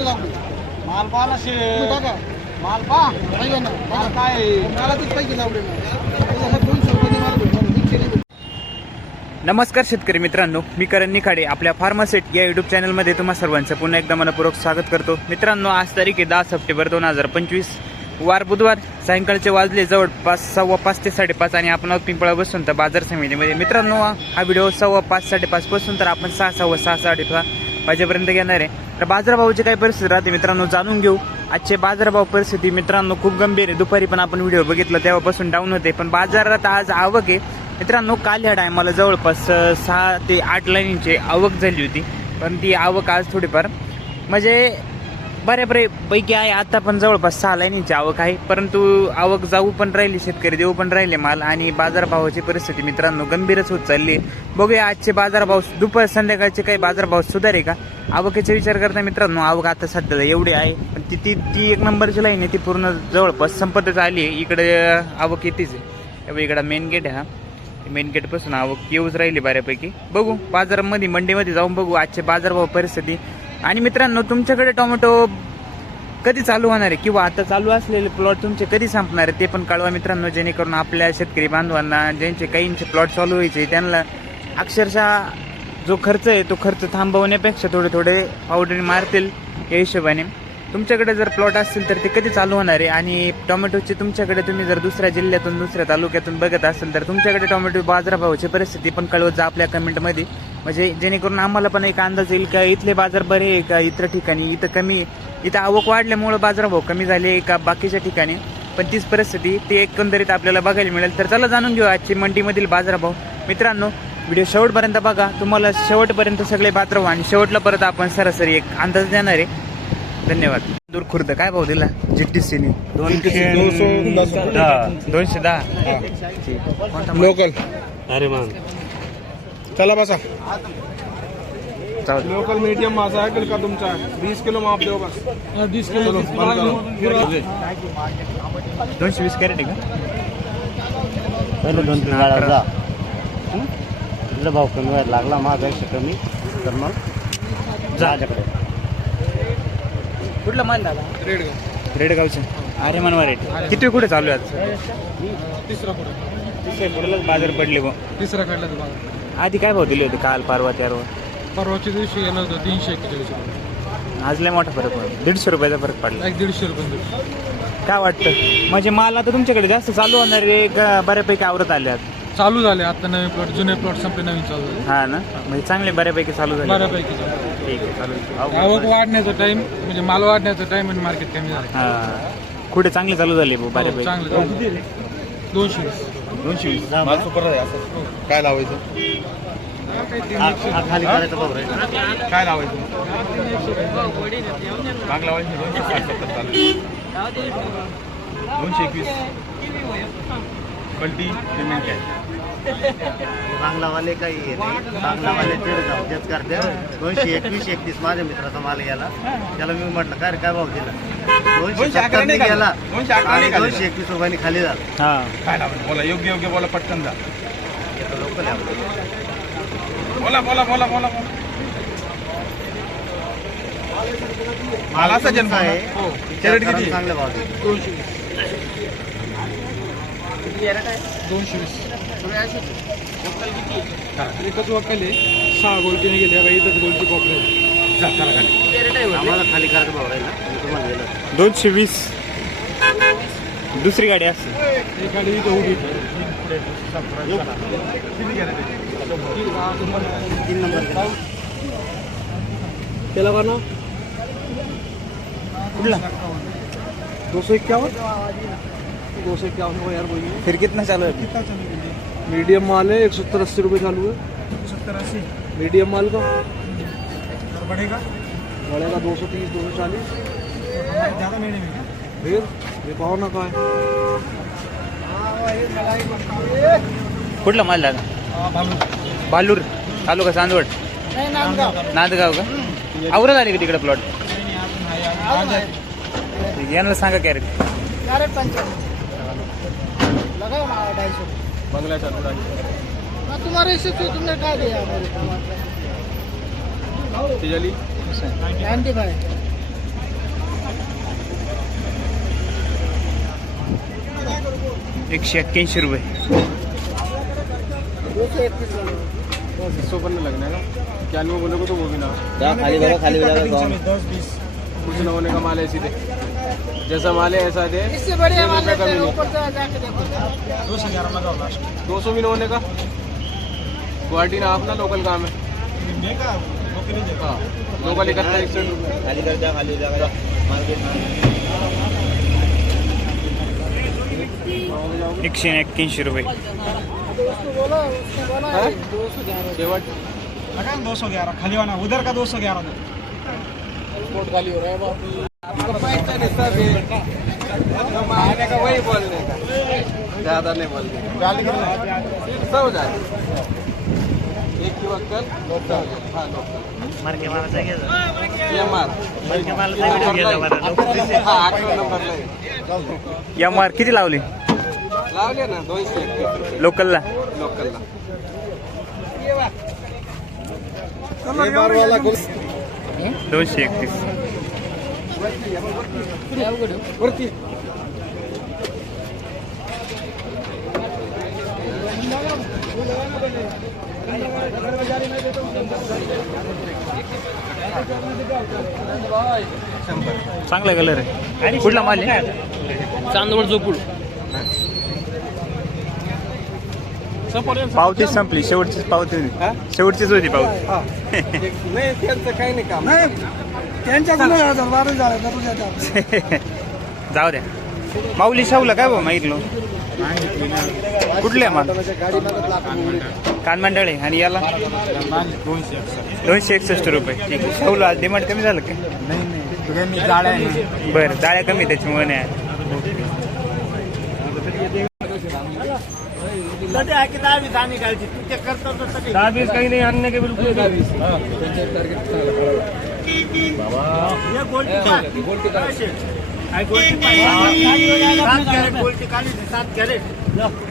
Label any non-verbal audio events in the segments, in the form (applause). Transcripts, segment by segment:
कोणी लावली शे टाका ना. माल काय मला तीच लावले दोनशे रुपये. नमस्कार शेतकरी मित्रांनो मी करण निखाडे आपल्या फार्मासेट या युट्यूब चॅनलमध्ये तुम्हा सर्वांचं पुन्हा एकदा मनपूर्वक स्वागत करतो. मित्रांनो आज तारीख आहे दहा सप्टेंबर दोन हजार पंचवीस. वार बुधवार सायंकाळचे वाजले जवळपास सव्वा पाच ते साडेपाच आणि आपण पिंपळा बसून तर बाजार समितीमध्ये. मित्रांनो हा व्हिडिओ सव्वा पाच साडेपाच पासून तर आपण सहा सव्वा सहा साडेसहा वाजेपर्यंत घेणार आहे. तर बाजारभावाची काय परिस्थिती राहते मित्रांनो जाणून घेऊ. आजचे बाजारभाव परिस्थिती मित्रांनो खूप गंभीर आहे. दुपारी पण आपण व्हिडिओ बघितला तेव्हापासून डाऊन होते. पण बाजारात आज आवक आहे. मित्रांनो काल ह्या टायमाला जवळपास सहा ते आठ लाईनची आवक झाली होती. पण ती आवक आज थोडीफार म्हणजे बऱ्याबरे पैकी आहे. आता पण जवळपास सहा लाईनची आवक आहे. परंतु आवक जाऊ पण राहिली शेतकरी देऊ पण राहिले माल आणि बाजारभावाची परिस्थिती मित्रांनो गंभीरच होत चालली आहे. बघूया आजचे बाजारभाव दुपार संध्याकाळचे काही बाजारभाव सुधार आहे का? आवकेचा विचार करता मित्रांनो आवक आता सध्याला एवढी आहे. पण ती ती ती एक नंबरची लाईन आहे ती पूर्ण जवळपास संपतच आली आहे. इकडे आवक येतेच आहे. इकडं मेन गेट आहे हा. मेन गेटपासून आवक येऊच राहिली बऱ्यापैकी. बघू बाजारामध्ये मंडीमध्ये जाऊन बघू आजचे बाजारभाव परिस्थिती. आणि मित्रांनो तुमच्याकडे टोमॅटो कधी चालू होणार आहे? किंवा आता चालू असलेले प्लॉट तुमचे कधी संपणार आहे? ते पण कळवा मित्रांनो जेणेकरून आपल्या शेतकरी बांधवांना ज्यांचे काहींचे प्लॉट चालू व्हायचे त्यांना अक्षरशः जो खर्च आहे तो खर्च थांबवण्यापेक्षा थोडे थोडे पावडर मारतील या हिशोबाने. तुमच्याकडे जर प्लॉट असतील तर ते कधी चालू होणार आहे? आणि टोमॅटोचे तुमच्याकडे तुम्ही जर दुसऱ्या जिल्ह्यातून दुसऱ्या तालुक्यातून बघत असाल तर तुमच्याकडे टोमॅटो बाजारभावाची परिस्थिती पण कळवत जा आपल्या कमेंटमध्ये म्हणजे जेणेकरून आम्हाला पण एक अंदाज येईल का इथले बाजार बरे आहे का इतर ठिकाणी? इथं कमी इथं आवक वाढल्यामुळं बाजारभाव कमी झाले का बाकीच्या ठिकाणी? पण तीच परिस्थिती ती एकंदरीत आपल्याला बघायला मिळेल. तर चला जाणून घेऊ आजची मंडीमधील बाजारभाव मित्रांनो व्हिडिओ शेवटपर्यंत बघा. तुम्हाला शेवटपर्यंत सगळे बाजारभाव आणि शेवटला परत आपण सरासरी एक अंदाज देणार आहे. धन्यवाद. दूर खुर्द काय भाव दिला? जिट्टीसीने दोनशे दहा. दोनशे दहा. कोणता? लोकल. अरे मान चला बसा. दे. लोकल मीडियम माझा आहे का तुमचा वीस किलो माप देऊ बस. वीस किलो दोनशे वीस कॅरेट आहे का? पहिले दोन तीन वेळा जा. तुझा भाव कमी व्हायला लागला माझ्यापेक्षा कमी. तर मग जा माझ्याकडे कुठला माल दादा? रेड का रेडगावचे. अरे मनवा रेट. किती कुठे चालू आहे आज? तिसरा पुढे तिसरे पुढेच बाजार पडले बघ तिसरा काढला तुम्हाला आधी काय भाव दिले होते काल परवा त्यावर परवाच्या दिवशी गेलो होतो तीनशे एक्केचाळीस रुपये. आज लय मोठा फरक पडला. दीडशे रुपयाचा फरक पडला. एक दीडशे रुपये काय वाटतं? म्हणजे माल आता तुमच्याकडे जास्त चालू होणार आहे का बऱ्यापैकी आवरत आले आहेत चालू झाले आता नवीन प्लॉट जुने प्लॉट संपले नवीन चालू झाले. हा ना? म्हणजे चांगले बऱ्यापैकी चालू झाले. बऱ्यापैकी ठीक आहे चालू वाढण्याचा टाइम म्हणजे माल वाढण्याचा टाइम आणि मार्केट कमी झालं. हा. कुठे चांगले चालू झाले भाऊ हो, बऱ्यापैकी? चांगलं. दोनशे वीस. दोनशे वीस. काय लावायचं? खाली करायचं भाऊ रे काय लावायचं? दोनशे एकवीस. पलटी पेमेंट काय? बांगलावाले काही हे नाही. बांगलावाले तिकडे जाऊ तेच करते. दोनशे एकवीस एकतीस माझ्या मित्राचा माल गेला. त्याला मी म्हटलं काय काय भाव दिला दोनशे सत्तरने गेला. आणि दोनशे एकवीस रुपयांनी खाली झाला. हा. काय बोला योग्य योग्य बोला पटकन जा. बोला बोला बोला बोला मला असं जन्म आहे. हो. कॅरेट किती? चांगले भाव दोनशे दोनशे वीस. एकच वकल आहे. सहा गोलटीने गेले बघा इथंच गोलटी पॉपरे आम्हाला खाली करायचं दोनशे वीस. दुसरी गाडी असते. एक गाडी इथं उभी तीन नंबर त्याला का ना? कुठला? दो सौ इक्यावन दो सौ इक्यावन हो यार बोलिए फिर कितना चालू है मीडियम माल है एक सत्तर अस्सी रुपये चालू है। सत्तर अस्सी मीडियम माल का। और बढ़ेगा? बढ़ेगा दो सौ तीस दो सौ चालीस। ज़्यादा मीडियम है फिर ये पाओ ना का है कुठला माल दादा? बालूर तालुका चांदवड। नांदगाव. का? आवरत आली का तिकडे प्लॉट यांना सांगा कॅरेट. बंगला चालू की हाँ, तुम्हारे हिसाब तो तुमने कहा दिया तिजली नाइन्टी फाइव आंटी भाई। एक शेक पन्ना लगना है ना क्या बोलोगे तो वो भी ना। खाली खाली कुछ ना होने का माल है सीधे। जैसा माल है ऐसा दे इससे बढ़िया एक माल रुपये का लेते भी हैं नहीं। ऊपर से जाके देखो। दो सौ ग्यारह लगाओ लास्ट दो सौ भी न होने का। गुवाहाटी ना अपना लोकल काम है। हाँ लोकल इकहत्तर इकसठ रुपये खाली कर द्या खाली द्या एकशे एक्क्याऐंशी रुपये तो उसको बोलो उसको बोला हाँ? दो सौ ग्यारह। शेवट लगा दो सौ ग्यारह खाली वाला उधर का दो सौ ग्यारह दो। कोट खाली हो रहा है बाप आने का वही बोलने का ज्यादा नहीं बोलने हो जाए एक वक्कल लोकल हाँ लोकल हा अकरा नंबरला आहे. या मार किती लावले? लावले ना दोनशे एकतीस रुपये लोकलला लोकलला दोनशे एकतीस. वरती चांगला कलर आहे. कुठला माल आहे? चांदवड चोपूड पावतीच संपली. शेवटचीच पावती होती. शेवटचीच होती पावती. नाही त्यांचं काही नाही काम. (laughs) जाऊ द्या. माऊली शाहूला काय भाऊ मागितलं कुठले माल? कानमंडळे. आणि याला? दोनशे एकसष्ट रुपये. ठीक आहे. शाहूला डिमांड कमी झालं का? बरं जाळ्या कमी त्याच्यामुळे नाही आहे. काही. नाही आणणे के बिलकुल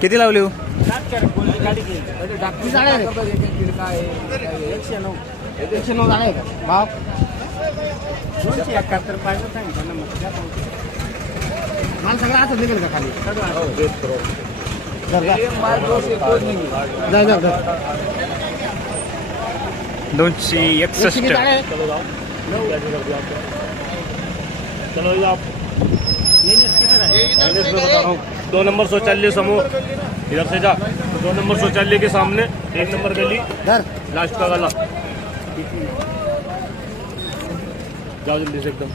किती लावली? हो? एकशे नऊ. झाले का? भाव दोनशे एकाहत्तर पाहिजे सांगितलं माल सगळं असं निघेल का खाली? जा जा जा. दोनशे एकसष्ट. दो नंबर शौचालय समूह. इधर से जा. दो नंबर शौचालय के सामने. एक नंबर गली. लास्ट का गला जाओ जल्दी से एकदम.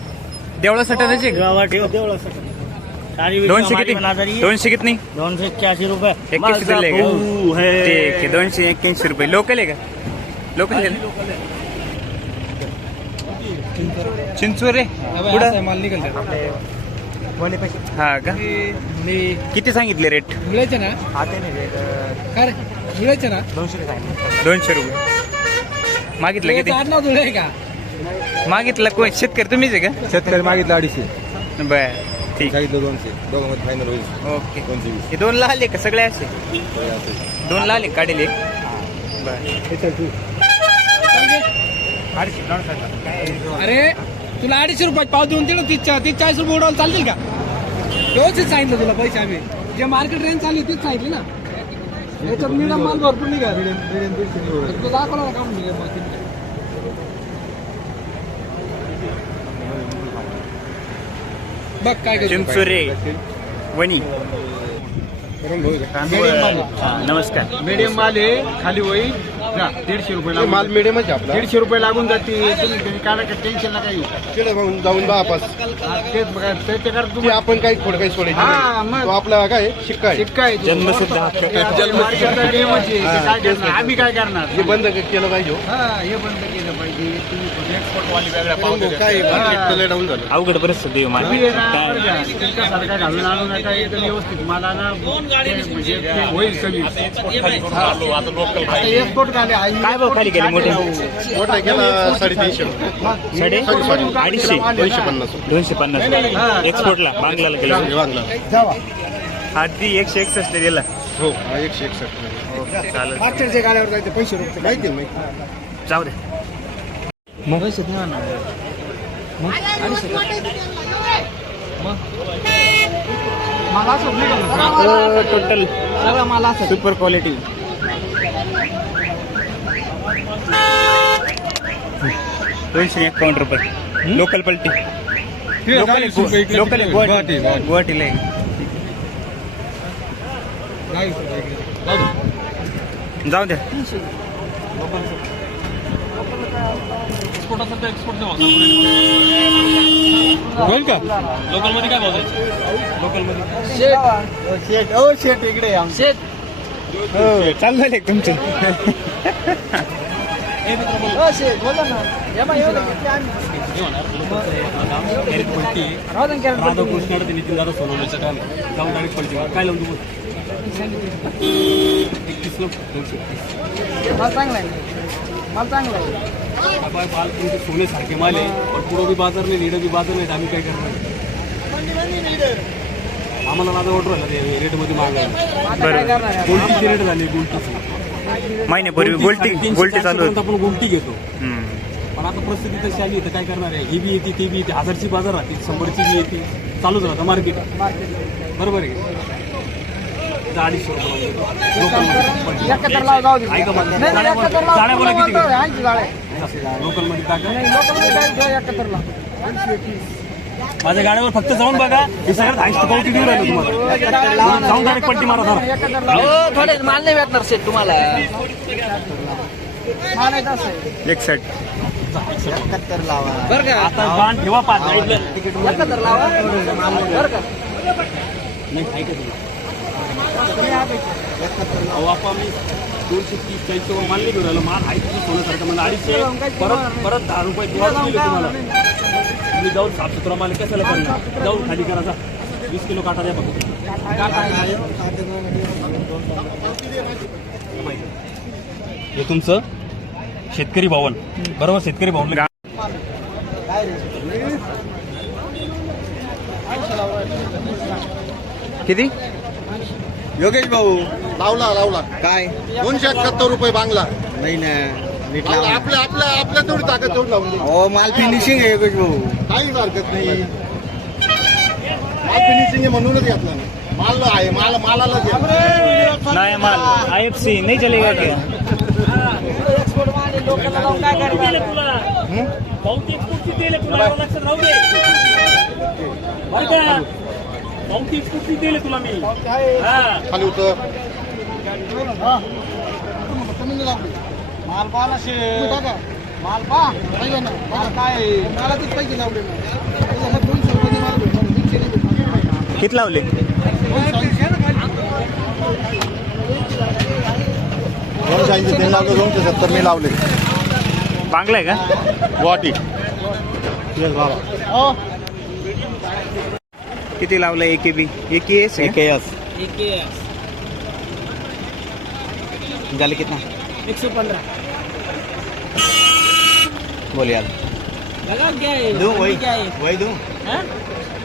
देवळा सटाण्याचे दोनशे किती? दोनशे किती दोनशे चारशे रुपये. एक्क्याऐंशी दिले का? ठीक आहे दोनशे एक्क्याऐंशी रुपये. लोकल आहे का? लोकल आहे ना? रे कुठं? माल निघाल हा का? मी किती सांगितले रेट मिळायचे ना काय रे मिळायचे ना दोनशे रुपये. मागितलं किती? आडनाव धुळे का मागितलं कोण? शेतकरी तुम्हीच आहे का? शेतकरी मागितलं अडीचशे बर ठीक. सांगितलं दोनशे दोघांमध्ये फायनल होईल ओके. दोनशे वीस हे दोन लाल आहे का? सगळे असे? दोन लाल आहे काढेल. एक बर. अरे तुला अडीचशे रुपयात पाव देऊन दिलं तीस तीस चाळीस रुपये उडवायला चालतील का? व्यवस्थित सांगितलं तुला पैसे आम्ही. जे मार्केट रेंज चालली तीच सांगितली ना. याच्यात मिडियम माल भरपूर निघा तुला दाखवला काम किती. बघ काय. चिंचोरे वणी. हा, नमस्कार. मीडियम माल आहे खाली होईल. जा दीडशे रुपये लागून माल मिडियमच आहे आपला. दीडशे रुपये लागून जाते. तुम्ही घरी काढा का टेन्शन नका येऊ. तिकडे जाऊन जाऊन दहा पाच हा, तेच बघा त्याच्याकडे ते तुम्ही. आपण काही थोडं काही सोडायचं हा, नाही. मग. तो आपला काय शिक्का आहे. शिक्का आहे. तो. जन्म सुद्धा. हक्क जन्मसिद्ध नियमच आहे. ते काय करणार? आम्ही काय करणार? हे बंद केलं पाहिजे हो. हा हे बंद केलं पाहिजे. तुम्ही एक्सपोर्ट वाली वेगळ्या पावत्या देता. काय मार्केट लय डाऊन झालं. अवघड परिस्थिती आहे तुम्ही आहे बरं का, तुमच्यासारखा घालून आणू नका एकदम व्यवस्थित. मला ना ते म्हणजे ते होईल कमी. आता एक्सपोर्ट आहे. काय भाव खाली गेले मोठे? गेला साडेतीनशे. साडे? अडीचशे? दोनशे पन्नास दोनशे पन्नास एक्सपोर्टला बांगलाला गेले. आधी एकशे एकसष्ट दिला हो हा, एकशे एकसष्ट. चालेल. मागच्या गाड्यावर जायचं पैसे रुपये माहिती जाऊ दे. मला असं टोटल सगळा मला असं. सुपर क्वालिटी दोनशे एकावन्न रुपये. लोकल पलटी. Local local Guwahati. गुवाहाटीला जाऊ द्या होईल का? लोकलमध्ये काय भाव द्यायचे लोकलमध्ये शेट ओ शेट इकडे या. शेट हो चाललंय तुमचं. ओ ते नितीन दादा सोनवण्याचं काम जाऊन डायरेक्ट पडते काय लावून तू एकतीस लो दोनशे चांगला आहे माल चांगला आहे बाल तुमचे माल आहे पण पुढं बी बाजार नाही निडं बी बाजार नाही आम्ही काय करणार आम्हाला माझा ऑर्डर आला ते रेटमध्ये मागायला आता रेट झाली गोल्टीची महिन्यापूर्वी गोल्टी गोल्टी चालू होती आपण गोल्टी घेतो हम्म. पण आता परिस्थिती तशी आली तर काय करणार आहे ही बी येते ती बी येते हजारची बाजार राहते शंभरची बी येते चालूच राहतं मार्केट बरोबर आहे का? इथं अडीचशे रुपये लोकल एकाहत्तर लाव जाऊ दे. ऐका मला. नाही, लाव. बोला किती ऐंशी. लोकल टाका लोकलमध्ये काय घेऊ, एकाहत्तर लाव. ऐंशी, एकवीस. माझ्या गाड्यावर फक्त जाऊन बघा. हे सगळ्यात हायस्ट क्वालिटी देऊन राहिलो तुम्हाला. जाऊन डायरेक्ट पट्टी मारा एकाहत्तर लाव. थोडे माल नाही भेटणार सेट तुम्हाला. हा, तसं आहे. एकसठ बरं का? आता बाण ठेवा पाच. एकाहत्तर लावा. बरं का? नाही दोनशे तीस चाळीस नाही घेऊन राहिलो. माल आहे सोन्यासारखं? मला अडीचशे परत परत दहा रुपये तुम्हाला. तुम्ही जाऊन साफसुथरा माल कशाला करणार जाऊन खाली करा जा. वीस किलो काटा द्या फक्त. हे तुमचं शेतकरी भवन. बरोबर शेतकरी भवन. किती? योगेश भाऊ. लावला लावला. काय? दोनशे एकाहत्तर रुपये बांगला. नाही ना. आपल्या आपल्या आपल्या तेवढी ताकद तेवढी लावून दे. हो माल फिनिशिंग आहे योगेश भाऊ. काहीच हरकत नाही. माल फिनिशिंग आहे म्हणूनच घेतला ना माल आहे माल मालाला नया माल. आई एफ सी नहीं चलेगा क्या? तुला मी खाली उतर. पाहिजे ना. माल काय? आहे? मालाचेच पैसे लावले ना. त्याच्यामध्ये दोनशे रुपयाचे माल भेटणार. दीडशे नाही भेटणार. किती लावले? दोनशे ऐंशी तीन लावले दोनशे सत्तर मी लावले. बांगला आहे का? गुवाहाटी. येस बाबा. किती लावलं एक बी एक एस झाले कितना? एक सौ पंद्रह बोल यार. लगा क्या है. दो वही. क्या है. वही दूं. हाँ?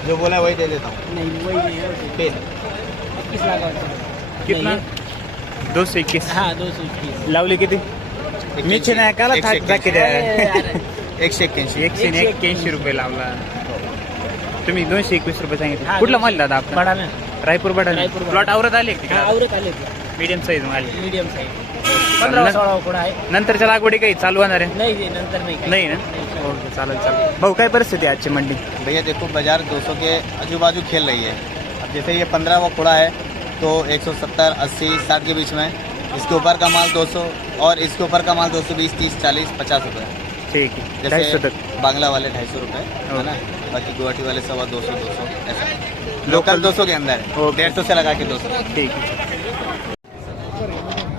जो बोला वही दे देता हूँ. नहीं वही नहीं है इक्कीस लगा कितना? दो सौ इक्कीस. हाँ दो सौ इक्कीस. लावले किती? नीचे नाही काला टाकी द्या (laughs) एकशे एक्क्याऐंशी. एकशे एक्क्याऐंशी रुपये लावला. तुम्ही दोनशे एकवीस रुपये सांगितले. हा, कुठला. माल दादा ना रायपूर बडा रायपूर. प्लॉट आवरत आले हाँ आवरत आले मीडियम साईज माल मीडियम साईज पंधरा सोळा कोणा आहे? नंतरच्या लागवडी काही चालू होणार आहे? नाही नाही, नंतर नाही काही. नाही ना? ओके चालेल चालेल. भाऊ काय परिस्थिती आहे आजची मंडी? भैया देखो बाजार 200 के आजू बाजू खेल रही है। अब जैसे ये पंद्रह वो खुड़ा है तो 170 80 60 के बीच में। इसके ऊपर का माल 200 और इसके ऊपर का माल 220 30 40 50 रुपए। ठीक आहे ढाई सौ जैसे तक। बांग्ला वाले ढाई सौ रुपये है ना? बाकी गुवाहाटी वाले सवा दो सौ दो सौ ऐसा। लोकल 200 के अंदर है। सौ से लगा के 200 ठीक आहे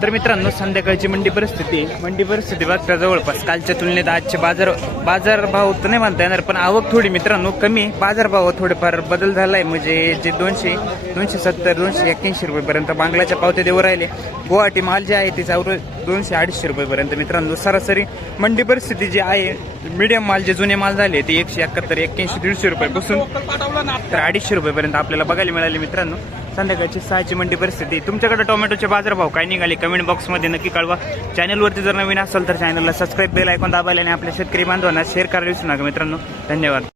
तर मित्रांनो संध्याकाळची मंडी परिस्थिती मंडी परिस्थिती बघता जवळपास कालच्या तुलनेत आजचे बाजार बाजारभाव तर नाही म्हणता येणार पण आवक थोडी मित्रांनो कमी आहे. थोडेफार बदल झाला आहे म्हणजे जे दोनशे दोनशे सत्तर दोनशे एक्क्याऐंशी रुपयेपर्यंत बांगलाच्या पावत्या देऊ राहिले. गुवाहाटी माल जे आहे ते अवरोध दोनशे अडीचशे रुपयेपर्यंत मित्रांनो. सरासरी मंडी परिस्थिती जी आहे मीडियम माल जे जुने माल झाले ते एकशे एकाहत्तर एक्क्याऐंशी दीडशे रुपयापासून तर अडीचशे रुपयेपर्यंत आपल्याला बघायला मिळाले मित्रांनो. संध्याकाळची सहाची मंडी परिस्थिती. तुमच्याकडे टोमॅटोचे बाजारभाव काय निघाले? कमेंट बॉक्समध्ये नक्की कळवा. चॅनलवरती जर नवीन असेल तर चॅनलला सबस्क्राईब बेल ऐकून दाबायला आणि आपल्या शेतकरी बांधवांना शेअर करायला विसरू नका मित्रांनो. धन्यवाद.